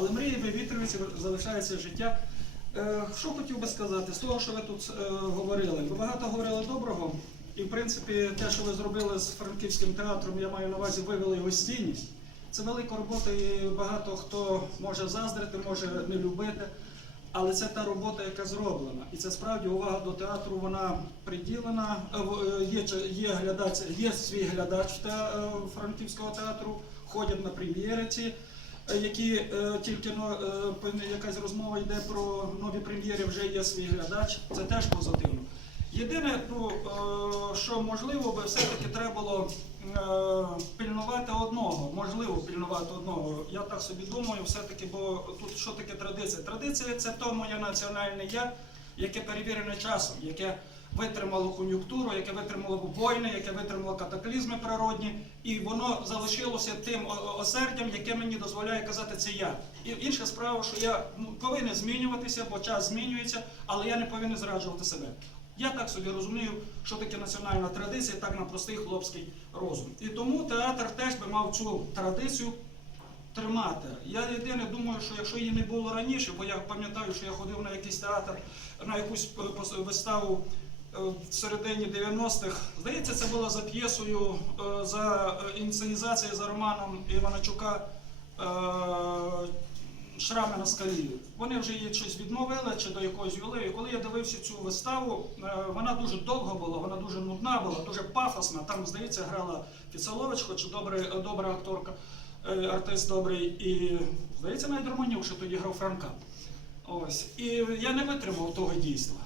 Але мрії вивітрюються, залишається життя. Е, Що хотів би сказати, з того, що ви тут е, говорили, ви багато говорили доброго, і в принципі те, що ви зробили з франківським театром, я маю на увазі, вивели його стійність. Це велика робота, і багато хто може заздрити, може не любити. Але це та робота, яка зроблена. І це справді увага до театру, вона приділена. Е, Є, є, глядач, є свій глядач те- франківського театру, ходять на прем'єри ці, які е, тільки ну, е, якась розмова йде про нові прем'єри, вже є свій глядач. Це теж позитивно. Єдине, ну, е, що можливо би все-таки треба було е, пильнувати одного, можливо пильнувати одного. Я так собі думаю, все-таки, бо тут що таке традиція? Традиція це то моє національне я, яке перевірене часом, яке витримало кон'юнктуру, яке витримало війни, яке витримало катаклізми природні, і воно залишилося тим осердям, яке мені дозволяє казати це я. І інша справа, що я ну, повинен змінюватися, бо час змінюється, але я не повинен зраджувати себе. Я так собі розумію, що таке національна традиція, так на простий хлопський розум. І тому театр теж би мав цю традицію тримати. Я єдине думаю, що якщо її не було раніше, бо я пам'ятаю, що я ходив на якийсь театр, на якусь е, виставу в середині 90-х. Здається, це було за п'єсою, е, за е, інсценізацією за романом Іванчука е, Шрами на скалі. Вони вже її щось відновили чи до якогось вели. І коли я дивився цю виставу, е, вона дуже довго була, вона дуже нудна була, дуже пафосна. Там, здається, грала Фіцелович, хоч і добра, акторка, е, артист добрий. І, здається, навіть що тоді грав Франка. Ось. І я не витримав того дійства.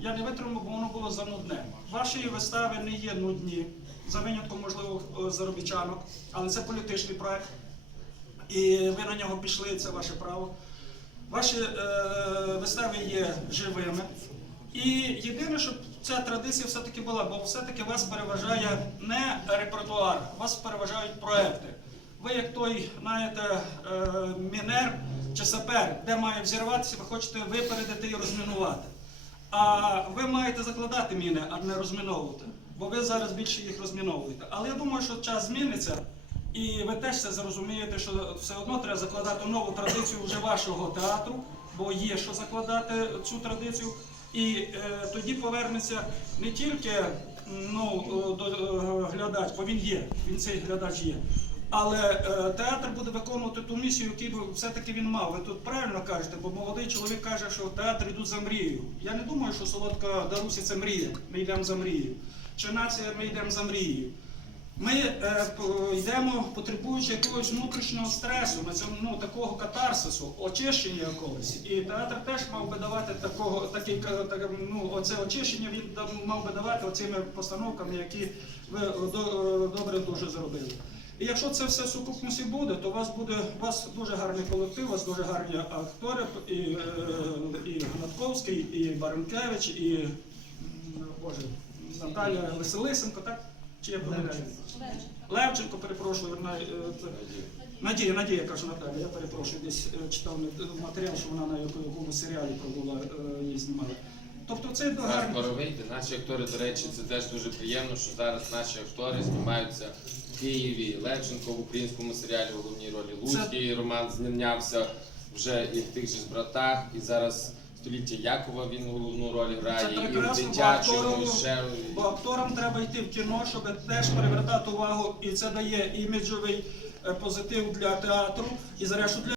Я не витримав, бо воно було занудне. Ваші вистави не є нудні, за винятком, можливо, е, заробітчанок, але це політичний проект. І ви на нього пішли, це ваше право. Ваші е, вистави є живими. І єдине, щоб ця традиція все-таки була, бо все-таки вас переважає не репертуар, вас переважають проекти. Ви, як той, знаєте, е, мінер чи сапер, де має взірватися, ви хочете випередити і розмінувати. А ви маєте закладати міни, а не розміновувати. Бо ви зараз більше їх розміновуєте. Але я думаю, що час зміниться, і ви теж це зрозумієте, що все одно треба закладати нову традицію вже вашого театру, бо є що закладати цю традицію. І е, тоді повернеться не тільки ну, до е, глядач, бо він є, він цей глядач є. Але е, театр буде виконувати ту місію, яку все-таки він мав. Ви тут правильно кажете, бо молодий чоловік каже, що театр йдуть за мрією. Я не думаю, що солодка Дарусі це мрія. Ми йдемо за мрією. Чи нація ми йдемо за мрією. Ми е, йдемо, потребуючи якогось внутрішнього стресу, на ну, такого катарсису, очищення якогось. І театр теж мав би давати такого, такий, так, ну, оце очищення він мав би давати оцими постановками, які ви е, е, добре дуже зробили. І якщо це все в сукупності буде, то у вас буде у вас дуже гарний колектив, у вас дуже гарні актори, і, е, і Гнатковський, і Баренкевич, і Боже, Наталя Веселисенко, так? Чи я помиляюсь? Левченко, перепрошую, е, Надія, Надія каже Наталя, я перепрошую, десь е, читав матеріал, що вона на яко- якомусь серіалі пробула, її знімали. Тобто це гарний. скоро вийде. Наші актори, до речі, це теж дуже приємно, що зараз наші актори знімаються в Києві. Левченко в українському серіалі в головній ролі Луцький Роман знявся вже і в тих же братах. І зараз століття Якова він головну роль грає, Це і в прекрасно, бо дитячому, акторам, і ще бо акторам треба йти в кіно, щоб теж привертати увагу, і це дає іміджовий е, позитив для театру, і зрештою для